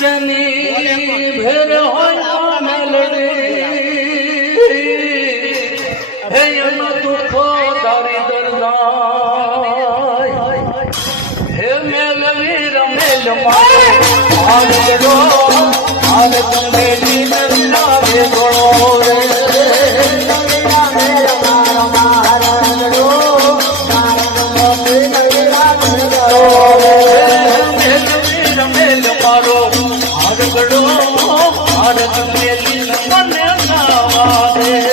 જની ભેર હોય મેલડી હે એનો દુખો દારી દરદાય હે મેલવી રમેલ મારે હાલ ગડો હાલ તમેલી નરનાવે ગળો રે મારો હાલ ગડો હાલ તમેલી મને નાવા દે